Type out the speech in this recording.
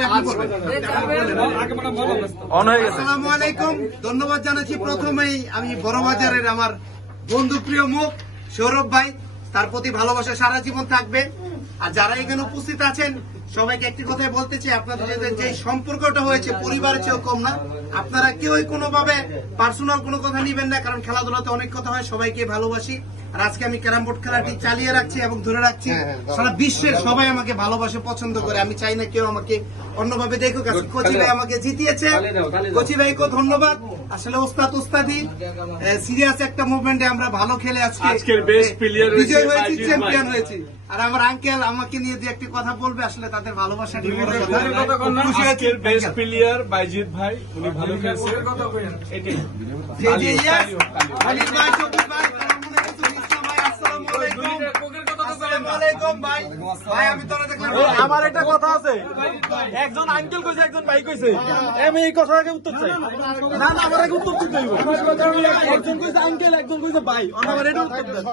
পরে আপনি বলবেন। আসসালামু আলাইকুম, ধন্যবাদ জানাচ্ছি। প্রথমেই আমি বড়বাজারের আমার বন্ধু প্রিয় মুখ সৌরভ ভাই, তার প্রতি ভালোবাসা সারা জীবন থাকবে। আর যারা এখানে উপস্থিত আছেন সবাইকে একটি কথাই বলতে চাই, আপনাদের যে সম্পর্কটা হয়েছে পরিবারের চেয়েও কম না। আপনারা কেউই কোনোভাবে পার্সোনাল কোনো কথা নিবেন না, কারণ খেলাধুলাতে অনেক কথা হয়। সবাইকে ভালোবাসি। আর আজকে আমি ক্যারাম বোর্ড খেলাটি চালিয়ে রাখছি এবং ধরে রাখছি। সারা বিশ্বের সবাই আমাকে ভালোবাসে, পছন্দ করে। আমি চাই না কেউ আমাকে অন্যভাবে দেখুক। কোচি ভাই আমাকে জিতিয়েছে, কোচি ভাইকে ধন্যবাদ। আসলে ওস্তাদি সিরিয়াস একটা মুভমেন্টে আমরা ভালো খেলে আজকের বেস্ট প্লেয়ার বিজয় হয়েছি, চ্যাম্পিয়ন হয়েছি। আর আমার আঙ্কেল আমাকে নিয়ে যে একটি কথা বলবে, আসলে তাদের ভালোবাসাটি বড় কথা। খুশি হয়েছি। বেস্ট প্লেয়ার বাইজিৎ ভাই, উনি ভালো খেলছে। এটাই আমার একটা কথা আছে, একজন আঙ্কেল কইছে একজন ভাই কইছে, আমি এই কথাটাকে উত্তর চাই। না না, আমার আগে উত্তর দিতে হইব। একজন কইছে আঙ্কেল, একজন কইছে ভাই, আমার এটা উত্তর দেন।